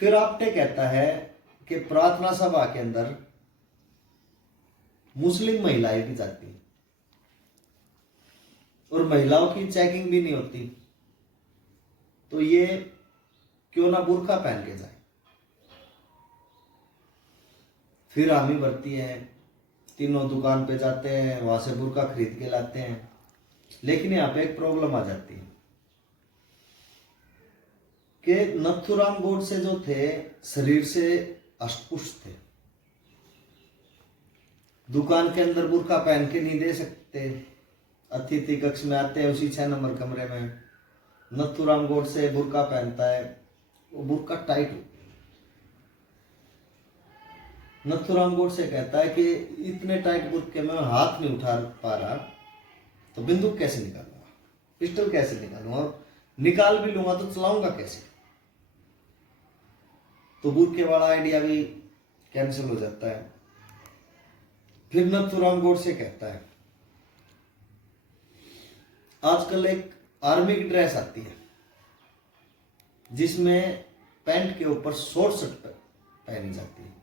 फिर आपटे कहता है कि प्रार्थना सभा के अंदर मुस्लिम महिलाएं भी जाती हैं और महिलाओं की चेकिंग भी नहीं होती, तो ये क्यों ना बुर्का पहन के जाए। फिर हामी भरती है, तीनों दुकान पे जाते हैं, वहां से बुर्का खरीद के लाते हैं। लेकिन यहाँ पे एक प्रॉब्लम आ जाती है कि नथुराम गोडसे जो थे शरीर से अस्पुष्ट थे, दुकान के अंदर बुर्का पहन के नहीं दे सकते। अतिथि कक्ष में आते हैं, उसी 6 नंबर कमरे में नथुराम गोडसे बुर्का पहनता है, वो बुर्का टाइट हो। नथुराम गोडसे कहता है कि इतने टाइट बुर्के में हाथ नहीं उठा पा रहा, तो बंदूक कैसे निकालूंगा, पिस्टल कैसे निकालूंगा, और निकाल भी लूंगा तो चलाऊंगा कैसे। तो बुर्के वाला आइडिया भी कैंसिल हो जाता है। फिर नथुराम गोडसे कहता है, आजकल एक आर्मी की ड्रेस आती है जिसमें पैंट के ऊपर शॉर्ट शर्ट पहनी जाती है।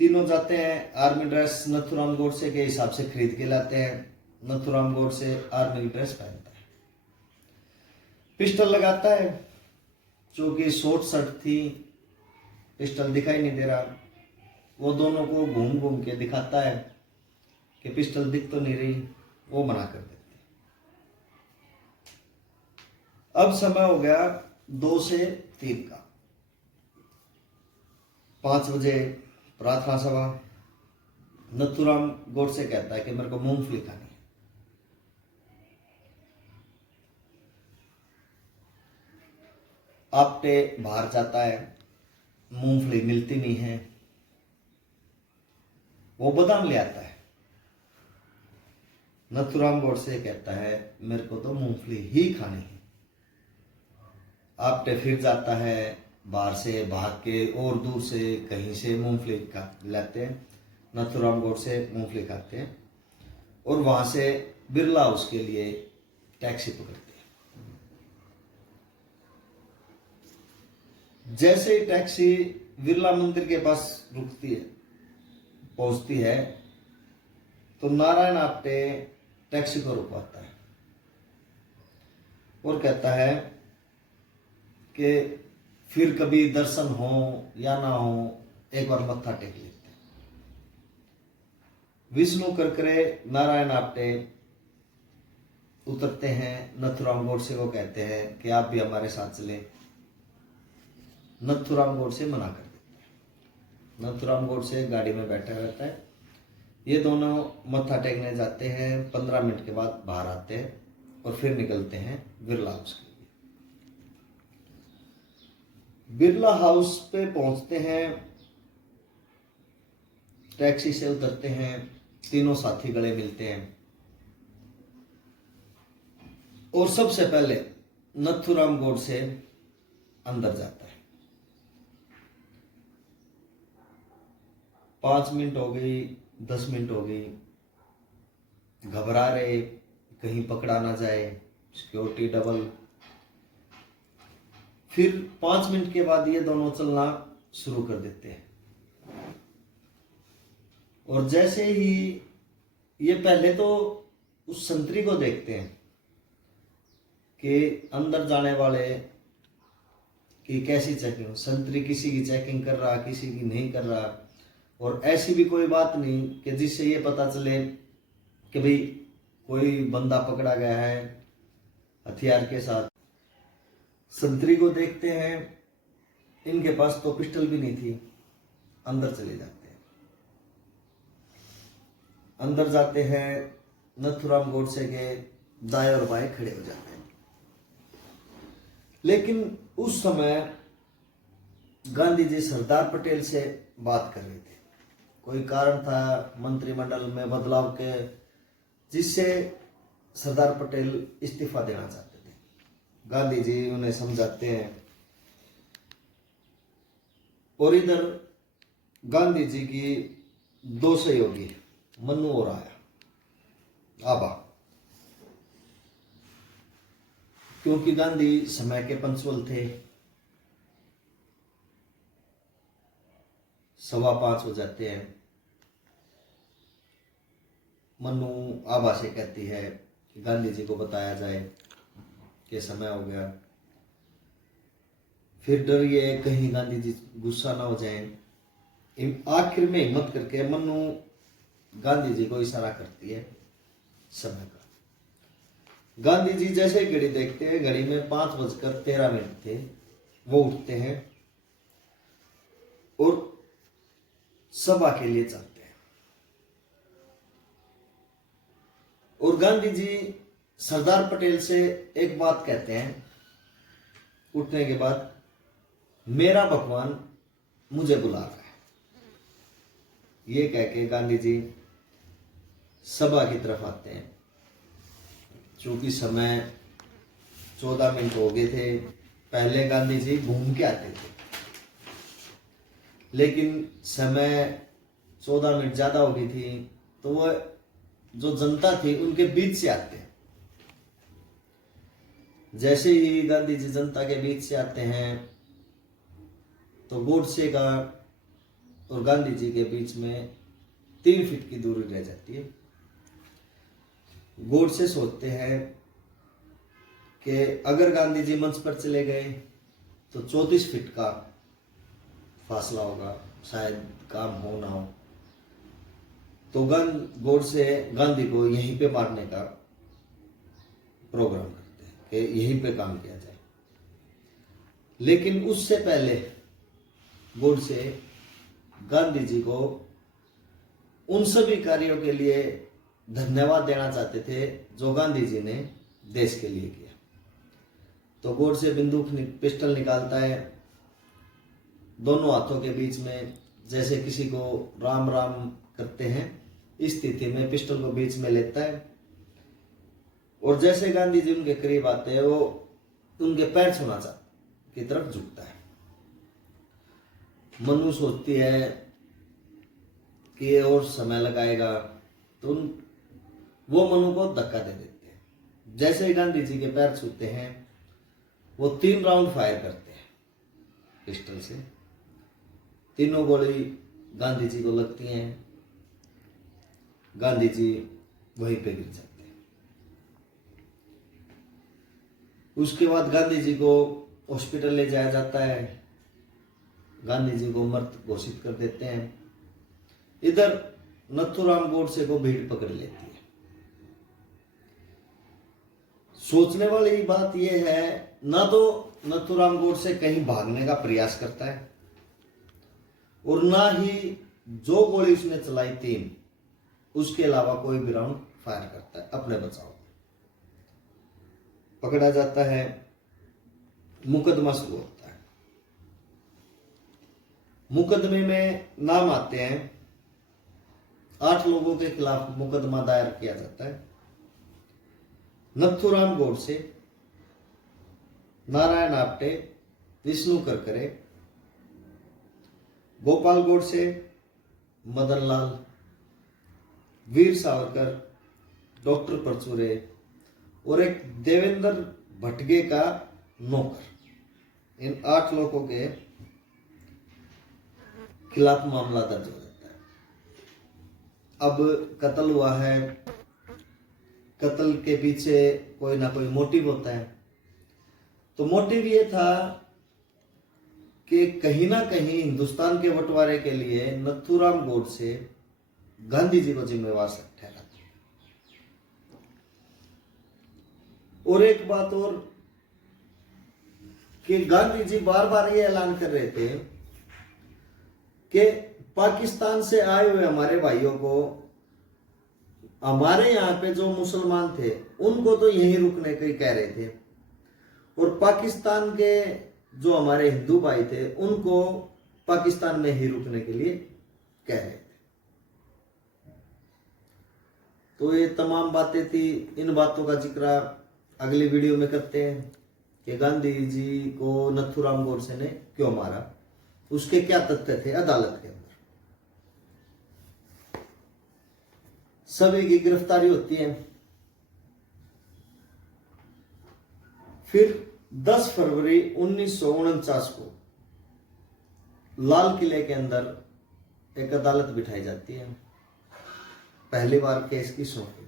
तीनों जाते हैं, आर्मी ड्रेस नथुराम गोडसे के हिसाब से खरीद के लाते हैं। नथुराम गोडसे आर्मी की ड्रेस पहनता है, पिस्टल लगाता है, चूंकि शॉर्ट शर्ट थी पिस्टल दिखाई नहीं दे रहा। वो दोनों को घूम घूम के दिखाता है कि पिस्टल दिख तो नहीं रही, वो मना कर देते। अब समय हो गया 2 से 3 का। 5 बजे प्रार्थना सभा। नथुराम गोडसे कहता है कि मेरे को मूंगफली खानी है। आपटे बाहर जाता है, मूंगफली मिलती नहीं है, वो बादाम ले आता है। नथुराम गोडसे कहता है मेरे को तो मूंगफली ही खानी है। आपटे फिर जाता है, बाहर से भाग के और दूर से कहीं से मूंगफली का लाते हैं। नथुराम गोडसे मूंगफली खाते हैं और वहां से बिरला हाउस के लिए टैक्सी पकड़ते हैं। जैसे ही टैक्सी बिरला मंदिर के पास रुकती है, पहुंचती है, तो नारायण आपटे टैक्सी को रुकवाता है और कहता है कि फिर कभी दर्शन हो या ना हो, एक बार मत्था टेक लेते हैं। विष्णु करकरे नारायण आपटे उतरते हैं। नथुराम गोडसे को कहते हैं कि आप भी हमारे साथ चले। नथुराम गोडसे मना कर देते हैं। नथुराम गोडसे गाड़ी में बैठा रहता है। ये दोनों मत्था टेकने जाते हैं। 15 मिनट के बाद बाहर आते हैं और फिर निकलते हैं बिरला हाउस के लिए। बिरला हाउस पे पहुंचते हैं, टैक्सी से उतरते हैं, तीनों साथी गले मिलते हैं और सबसे पहले नथुराम गोडसे अंदर जाता है। 5 मिनट हो गई, 10 मिनट हो गई, घबरा रहे कहीं पकड़ा ना जाए, सिक्योरिटी डबल। फिर 5 मिनट के बाद ये दोनों चलना शुरू कर देते हैं और जैसे ही ये पहले तो उस संतरी को देखते हैं कि अंदर जाने वाले की कैसी चेकिंग। संतरी किसी की चेकिंग कर रहा, किसी की नहीं कर रहा, और ऐसी भी कोई बात नहीं कि जिससे ये पता चले कि भाई कोई बंदा पकड़ा गया है हथियार के साथ। संतरी को देखते हैं, इनके पास तो पिस्टल भी नहीं थी। अंदर चले जाते हैं। अंदर जाते हैं, नथुराम गोडसे के दाएं और बाएं खड़े हो जाते हैं। लेकिन उस समय गांधी जी सरदार पटेल से बात कर रहे थे। कोई कारण था मंत्रिमंडल में बदलाव के, जिससे सरदार पटेल इस्तीफा देना चाहते थे। गांधी जी उन्हें समझाते हैं और इधर गांधी जी की 2 सहयोगी मन्नू और आबा, क्योंकि गांधी समय के पंचुअल थे, 5:15 हो जाते हैं। मनु आभा से कहती है कि गांधी जी को बताया जाए कि समय हो गया। फिर डर ये कहीं गांधी जी गुस्सा ना हो जाएं। आखिर में हिम्मत करके मनु गांधी जी को इशारा करती है समय का। गांधी जी जैसे घड़ी देखते हैं, घड़ी में 5:13 थे। वो उठते हैं और सभा के लिए चलते हैं। और गांधी जी सरदार पटेल से एक बात कहते हैं उठने के बाद, मेरा भगवान मुझे बुला रहा है। ये कह के गांधी जी सभा की तरफ आते हैं। चूंकि समय 14 मिनट हो गए थे, पहले गांधी जी घूम के आते थे, लेकिन समय 14 मिनट ज्यादा हो गई थी, तो वह जो जनता थी उनके बीच से आते हैं। जैसे ही गांधी जी जनता के बीच से आते हैं तो गोडसे का और गांधी जी के बीच में 3 फीट की दूरी रह जाती है। गोडसे सोचते हैं कि अगर गांधी जी मंच पर चले गए तो 34 फीट का फासला होगा, शायद काम हो ना हो। तो गोडसे गांधी को यहीं पे मारने का प्रोग्राम करते हैं कि यहीं पे काम किया जाए। लेकिन उससे पहले गोडसे गांधी जी को उन सभी कार्यों के लिए धन्यवाद देना चाहते थे जो गांधी जी ने देश के लिए किया। तो गोडसे बंदूक पिस्टल निकालता है, दोनों हाथों के बीच में, जैसे किसी को राम राम करते हैं इस स्थिति में पिस्टल को बीच में लेता है। और जैसे गांधी जी उनके करीब आते हैं, वो उनके पैर छूना की तरफ झुकता है। मनु सोचती है कि ये और समय लगाएगा, तो वो मनु को धक्का दे देते हैं। जैसे ही गांधी जी के पैर छूते हैं, वो 3 राउंड फायर करते हैं पिस्टल से। तीनों गोली गांधी जी को लगती हैं। गांधी जी वहीं पे गिर जाते हैं। उसके बाद गांधी जी को हॉस्पिटल ले जाया जाता है। गांधी जी को मृत घोषित कर देते हैं। इधर नथुराम गोडसे को भीड़ पकड़ लेती है। सोचने वाली बात यह है, ना तो नथुराम गोडसे कहीं भागने का प्रयास करता है और ना ही जो गोली उसने चलाई 3, उसके अलावा कोई भी राउंड फायर करता है अपने बचाव। पकड़ा जाता है, मुकदमा शुरू होता है। मुकदमे में नाम आते हैं, 8 लोगों के खिलाफ मुकदमा दायर किया जाता है। नथुराम गोडसे, नारायण आप्टे, विष्णु करकरे, गोपाल गोडसे, मदन लाल, वीर सावरकर, डॉक्टर परचूरे और एक देवेंद्र भटगे का नौकर। इन 8 लोगों के खिलाफ मामला दर्ज हो जाता है। अब कत्ल हुआ है, कत्ल के पीछे कोई ना कोई मोटिव होता है। तो मोटिव ये था कि कहीं ना कहीं हिंदुस्तान के बंटवारे के लिए नथुराम गोडसे गांधी जी को जिम्मेवार ठहराते। और एक बात और कि गांधी जी बार बार ये ऐलान कर रहे थे कि पाकिस्तान से आए हुए हमारे भाइयों को, हमारे यहाँ पे जो मुसलमान थे उनको तो यहीं रुकने के कह रहे थे, और पाकिस्तान के जो हमारे हिंदू भाई थे उनको पाकिस्तान में ही रुकने के लिए कह रहे थे। तो ये तमाम बातें थी। इन बातों का जिक्र अगली वीडियो में करते हैं कि गांधी जी को नथुराम गोडसे ने क्यों मारा, उसके क्या तथ्य थे अदालत के अंदर। सभी की गिरफ्तारी होती है। फिर 10 फरवरी 1949 को लाल किले के अंदर एक अदालत बिठाई जाती है, पहली बार केस की सुनवाई होती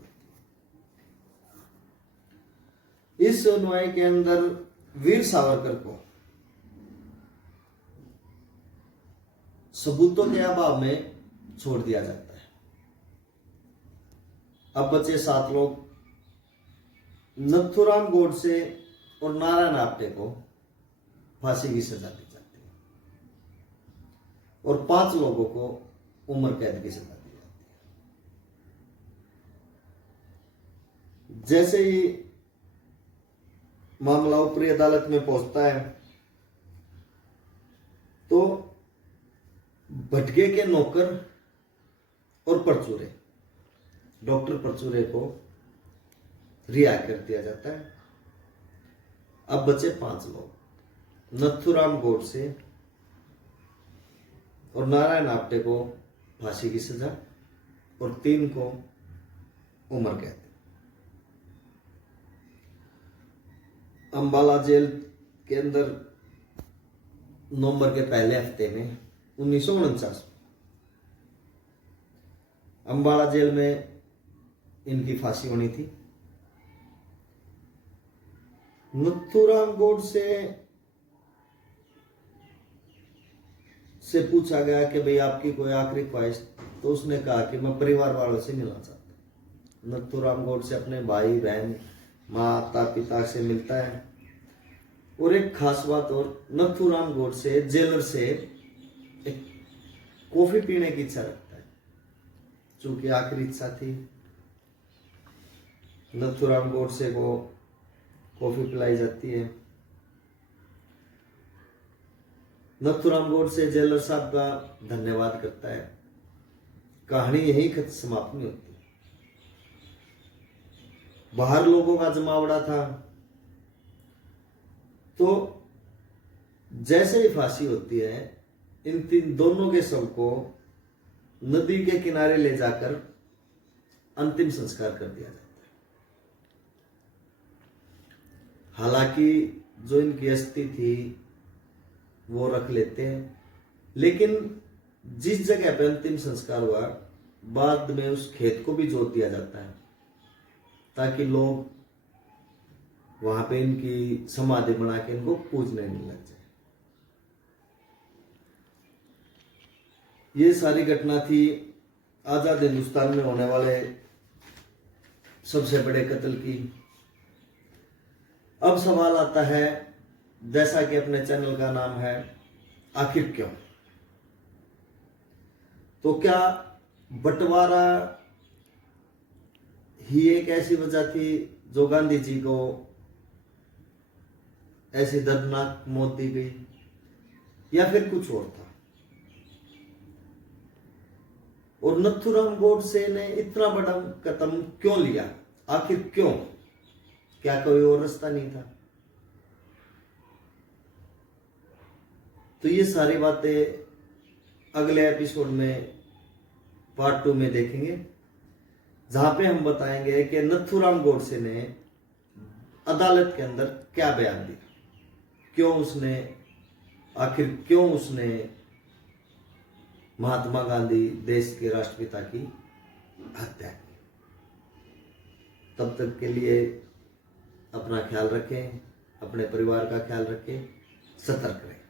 है। इस सुनवाई के अंदर वीर सावरकर को सबूतों के अभाव में छोड़ दिया जाता है। अब बचे 7 लोग। नथुराम गोडसे और नारायण आप्टे को फांसी की सजा दी जाती है और 5 लोगों को उम्र कैद की सजा दी जाती है। जैसे ही मामला ऊपरी अदालत में पहुंचता है तो भटके के नौकर और परचूरे, डॉक्टर परचूरे को रिहा कर दिया जाता है। अब बचे 5 लोग, नथुराम गोडसे और नारायण आप्टे को फांसी की सजा और 3 को उम्र कैद। अंबाला जेल के अंदर नवंबर के पहले हफ्ते में 1949 अंबाला जेल में इनकी फांसी होनी थी। नथुराम गोडसे से पूछा गया कि भाई आपकी कोई आखिरी ख्वाहिश, तो उसने कहा कि मैं परिवार वालों से मिलना चाहता हूं। नथुराम गोडसे अपने भाई बहन माता पिता से मिलता है। और एक खास बात और, नथुराम गोडसे जेलर से एक कॉफी पीने की इच्छा रखता है, चूंकि आखिरी इच्छा थी। नथुराम गोडसे को कॉफी पिलाई जाती है। नथुराम गोडसे जेलर साहब का धन्यवाद करता है। कहानी यही समाप्त नहीं होती। बाहर लोगों का जमावड़ा था, तो जैसे ही फांसी होती है इन दोनों के शव को नदी के किनारे ले जाकर अंतिम संस्कार कर दिया जाता है। हालांकि जो इनकी अस्थि थी वो रख लेते हैं, लेकिन जिस जगह पे अंतिम संस्कार हुआ बाद में उस खेत को भी जोत दिया जाता है ताकि लोग वहां पे इनकी समाधि बना के इनको पूजने नहीं लग जाए। ये सारी घटना थी आजाद हिंदुस्तान में होने वाले सबसे बड़े कत्ल की। अब सवाल आता है, जैसा कि अपने चैनल का नाम है आखिर क्यों, तो क्या बंटवारा ही एक ऐसी वजह थी जो गांधी जी को ऐसी दर्दनाक मौत दी गई, या फिर कुछ और था? और नथुराम गोडसे ने इतना बड़ा कदम क्यों लिया, आखिर क्यों? क्या कोई और रास्ता नहीं था? तो ये सारी बातें अगले एपिसोड में पार्ट 2 में देखेंगे, जहां पे हम बताएंगे कि नथुराम गोडसे ने अदालत के अंदर क्या बयान दिया, आखिर क्यों उसने महात्मा गांधी देश के राष्ट्रपिता की हत्या की। तब तक के लिए अपना ख्याल रखें, अपने परिवार का ख्याल रखें, सतर्क रहें।